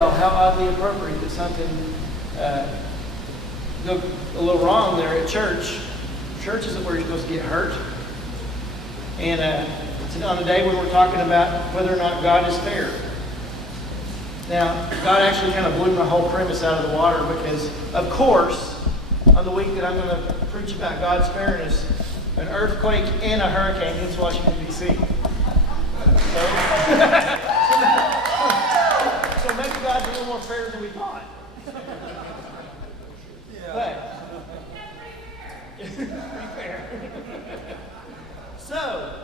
How oddly appropriate that something go a little wrong there at church. Church isn't where you're supposed to get hurt. And on a day when we're talking about whether or not God is fair. Now, God actually kind of blew my whole premise out of the water because, of course, on the week that I'm going to preach about God's fairness, an earthquake and a hurricane hits Washington, D.C. So maybe God's a little more fair than we thought. But, pretty fair. So,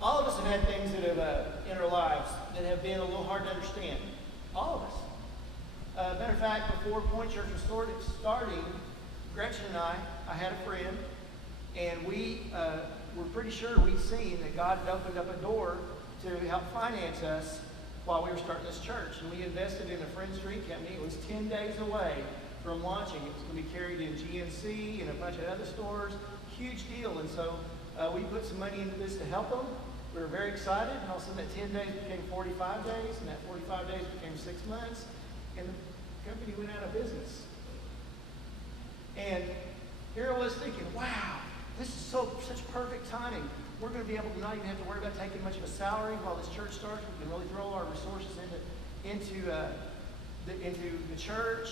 all of us have had things that have in our lives that have been a little hard to understand. All of us. Matter of fact, before PointChurch was starting, Gretchen and I had a friend, and we were pretty sure we'd seen that God had opened up a door to help finance us while we were starting this church. And we invested in a Friend Street company. It was 10 days away from launching. It was going to be carried in GNC and a bunch of other stores. Huge deal. And so we put some money into this to help them. We were very excited. And all of a sudden that 10 days became 45 days. And that 45 days became 6 months. And the company went out of business. And here I was thinking, wow, this is such perfect timing. We're going to be able to not even have to worry about taking much of a salary while this church starts. We can really throw our resources into the church.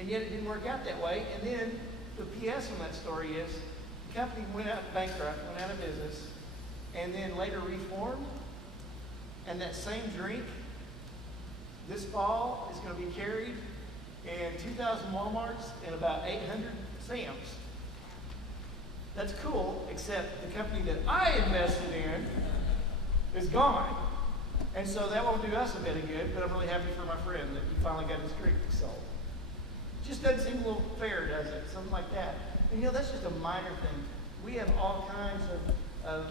And yet it didn't work out that way. And then the PS on that story is the company went out bankrupt, went out of business, and then later reformed. And that same drink this fall is going to be carried in 2,000 Walmarts and about 800 Sam's. That's cool, except the company that I invested in is gone. And so that won't do us a bit of good, but I'm really happy for my friend that he finally got his drink sold. Just doesn't seem a little fair, does it? Something like that. And you know, that's just a minor thing. We have all kinds of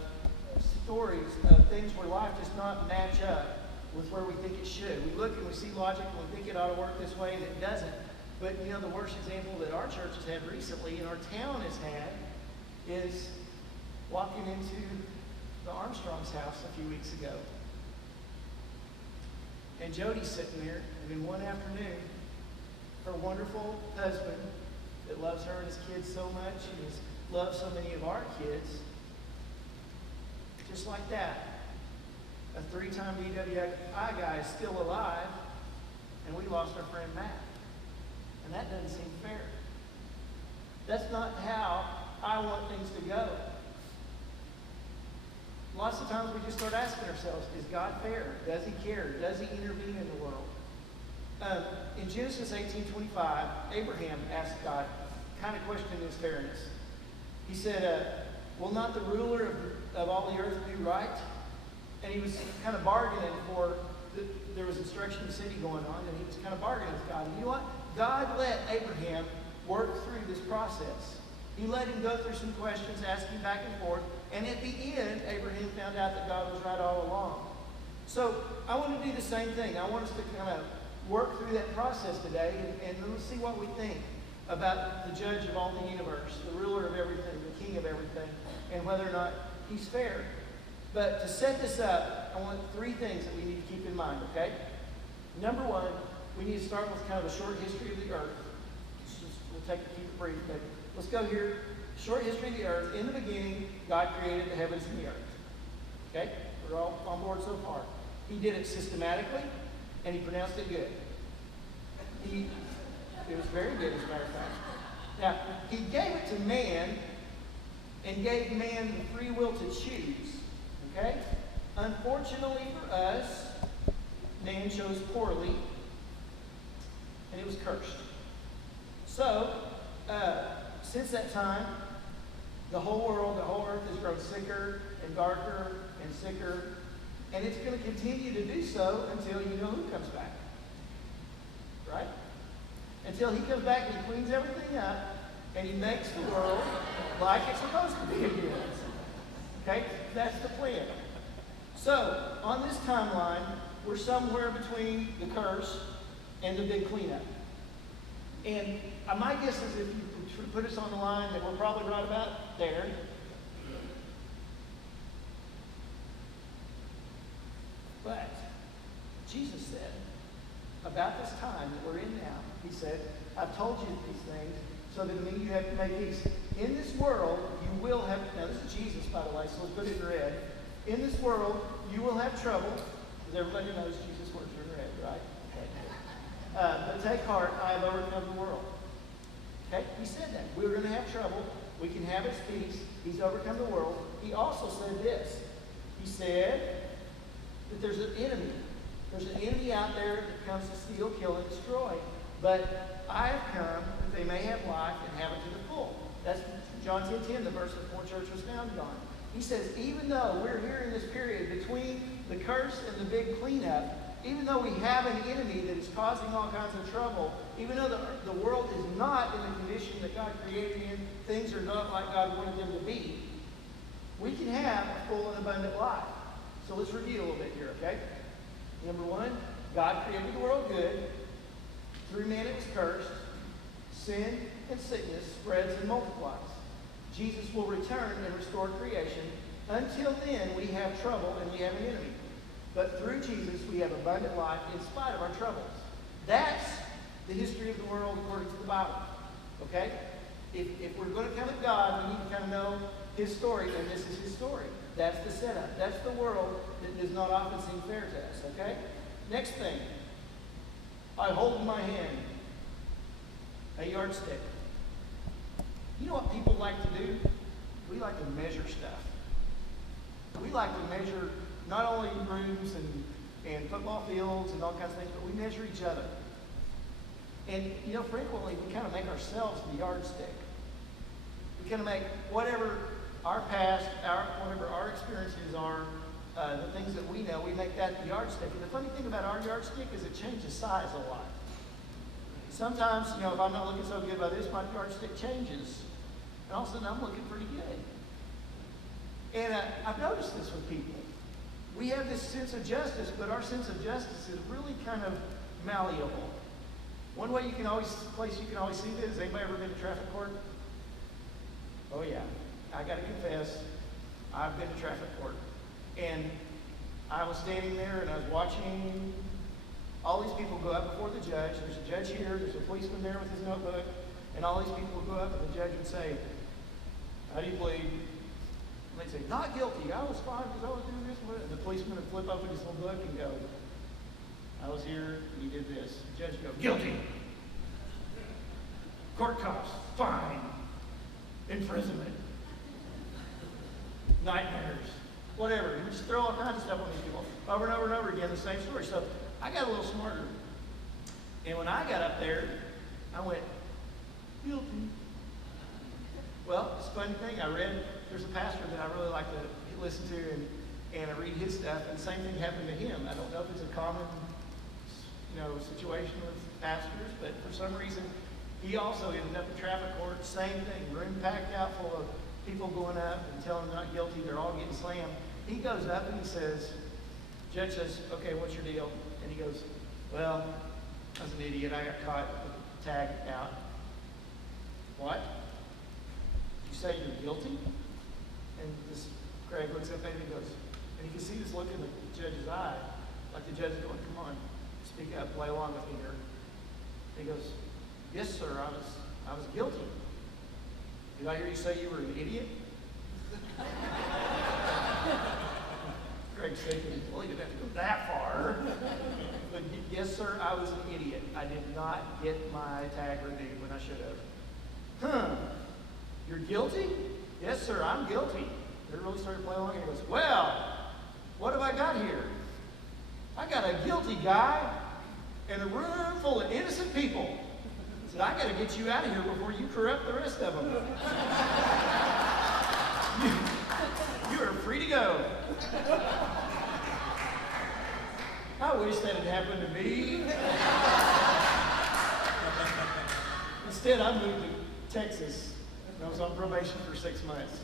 stories of things where life does not match up with where we think it should. We look and we see logic and we think it ought to work this way and it doesn't. But you know, the worst example that our church has had recently and our town has had is walking into the Armstrong's house a few weeks ago. And Jody's sitting there, and in one afternoon, her wonderful husband that loves her and his kids so much and has loved so many of our kids, just like that, a 3-time DWI guy is still alive, and we lost our friend Matt. And that doesn't seem fair. That's not how I want things to go. Lots of times we just start asking ourselves, is God fair? Does he care? Does he intervene in the world? In Genesis 18:25, Abraham asked God, kind of questioning his fairness. He said, will not the ruler of all the earth do right? And he was kind of bargaining for, there was instruction in the city going on, and he was kind of bargaining with God. And you know what? God let Abraham work through this process. He let him go through some questions, asking back and forth, and at the end, Abraham found out that God was right all along. So I want to do the same thing. I want us to kind of work through that process today, and let's see what we think about the judge of all the universe, the ruler of everything, the king of everything, and whether or not he's fair. But to set this up, I want 3 things that we need to keep in mind, okay? Number 1, we need to start with kind of a short history of the earth. We'll keep it brief, but let's go here. Short history of the earth. In the beginning, God created the heavens and the earth. Okay? We're all on board so far. He did it systematically, and he pronounced it good. It was very good, as a matter of fact. Now, he gave it to man, and gave man the free will to choose. Okay? Unfortunately for us, man chose poorly, and it was cursed. So, since that time, the whole world, the whole earth has grown sicker and darker and sicker, and it's going to continue to do so until you know who comes back. Right? Until he comes back and he cleans everything up, and he makes the world like it's supposed to be again. Okay? That's the plan. So, on this timeline, we're somewhere between the curse and the big cleanup. And my guess is if you put us on the line that we're probably right about there. But Jesus said, about this time that we're in now, he said, I've told you these things so that it means you have to make peace. In this world, you will have, now this is Jesus, by the way, so let's put it in red. In this world, you will have trouble, because everybody knows Jesus' words are in red, right? Okay. But take heart, I have overcome the world. Okay? He said that. We're going to have trouble. We can have his peace. He's overcome the world. He also said this. He said that there's an enemy. There's an enemy out there that comes to steal, kill, and destroy. But I have come that they may have life and have it to the full. That's John 10:10, the verse that PointChurch was founded on. He says, even though we're here in this period between the curse and the big cleanup, even though we have an enemy that is causing all kinds of trouble, even though the world is not in the condition that God created in, things are not like God wanted them to be, we can have a full and abundant life. So let's review a little bit here, okay? Number one, God created the world good. Through man it was cursed. Sin and sickness spreads and multiplies. Jesus will return and restore creation. Until then, we have trouble and we have an enemy. But through Jesus, we have abundant life in spite of our troubles. That's the history of the world according to the Bible. Okay? If we're going to come at God, we need to kind of know his story, and this is his story. That's the setup. That's the world that does not often seem fair to us. Okay? Next thing. I hold in my hand a yardstick. You know what people like to do? We like to measure stuff. We like to measure not only rooms and football fields and all kinds of things, but we measure each other. And, you know, frequently we kind of make ourselves the yardstick. We kind of make whatever our past, whatever our experiences are, the things that we know, we make that the yardstick. And the funny thing about our yardstick is it changes size a lot. Sometimes, you know, if I'm not looking so good by this, my yardstick changes. And all of a sudden I'm looking pretty good. And I've noticed this with people. We have this sense of justice, but our sense of justice is really kind of malleable. One way you can always see this, has anybody ever been to traffic court? Oh yeah, I got to confess, I've been to traffic court. And I was standing there and I was watching all these people go up before the judge. There's a judge here, there's a policeman there with his notebook, and all these people would go up and the judge would say, how do you plead? And they'd say, not guilty. I was fine because I was doing this. And the policeman would flip open his little book and go, I was here, and you did this. The judge would go, guilty. Court costs, fine. Imprisonment. Nightmares. Whatever. You just throw all kinds of stuff on these people. Over and over and over again, the same story. So I got a little smarter. And when I got up there, I went, guilty. Well, it's a funny thing. There's a pastor that I really like to listen to and I read his stuff, and the same thing happened to him. I don't know if it's a common, situation with pastors, but for some reason, he also ended up in traffic court, same thing, room packed out full of people going up and telling them they're not guilty, they're all getting slammed. He goes up and he says, judge says, okay, what's your deal? And he goes, well, I was an idiot, I got caught with the tag out. What? You say you're guilty? And this Craig looks up at him and goes, and you can see this look in the judge's eye, like the judge is going, come on, speak up, play along with me here. And he goes, yes, sir, I was guilty. Did I hear you say you were an idiot? Craig's thinking, well, he didn't have to go that far. But yes, sir, I was an idiot. I did not get my tag renewed when I should have. You're guilty? Yes, sir, I'm guilty. They really started playing along, and he goes, well, what have I got here? I got a guilty guy in a room full of innocent people. He said, I got to get you out of here before you corrupt the rest of them. You are free to go. I wish that had happened to me. Instead, I moved to Texas. I was on probation for 6 months.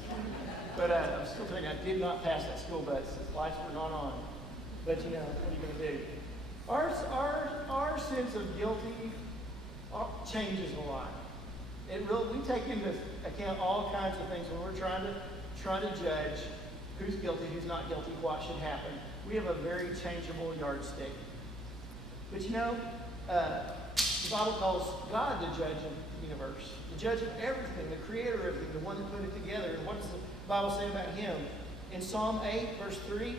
But I'm still telling you, I did not pass that school bus. Lights were not on. But what are you going to do? Our sense of guilty changes a lot. We take into account all kinds of things when we're trying to judge who's guilty, who's not guilty, what should happen. We have a very changeable yardstick. But The Bible calls God the judge of the universe, the judge of everything, the creator of everything, the one that put it together. And what does the Bible say about him? In Psalm 8, verse 3,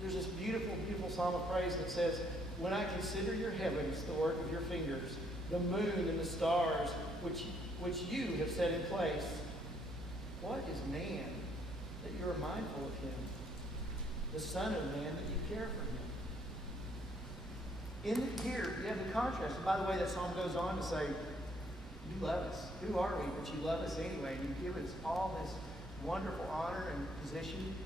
there's this beautiful, beautiful psalm of praise that says, when I consider your heavens, the work of your fingers, the moon and the stars, which you have set in place, what is man that you are mindful of him? The Son of Man that you care for him. In here, you have the contrast. And by the way, that psalm goes on to say, you love us. Who are we? But you love us anyway. You give us all this wonderful honor and position.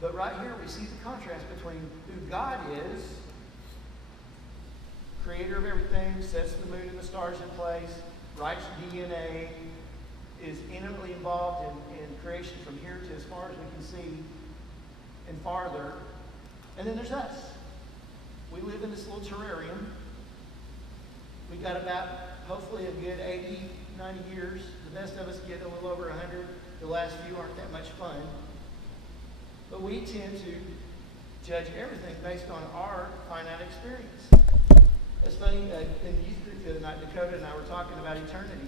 But right here, we see the contrast between who God is, creator of everything, sets the moon and the stars in place, writes DNA, is intimately involved in creation from here to as far as we can see and farther. And then there's us. We live in this little terrarium. We've got about, hopefully, a good 80, 90 years. The best of us get a little over 100. The last few aren't that much fun. But we tend to judge everything based on our finite experience. It's funny, in the youth group the other night, Dakota and I were talking about eternity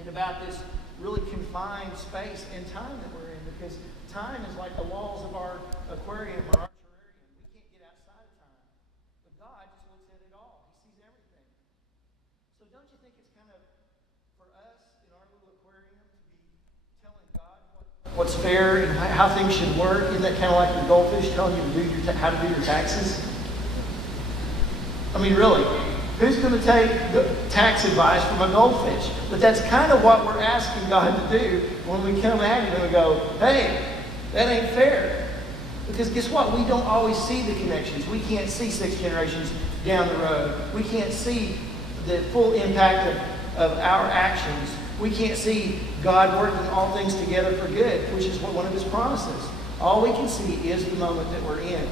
and about this really confined space and time that we're in, because time is like the walls of our aquarium or our terrarium. We can't get outside of time. But God just looks at it all. He sees everything. So don't you think it's kind of, for us in our little aquarium, to be telling God what's fair and how things should work? Isn't that kind of like the goldfish telling you to do how to do your taxes? I mean, really, who's going to take the tax advice from a goldfish? But that's kind of what we're asking God to do when we come at Him and we go, hey, that ain't fair. Because guess what? We don't always see the connections. We can't see 6 generations down the road. We can't see the full impact of our actions. We can't see God working all things together for good, which is one of His promises. All we can see is the moment that we're in.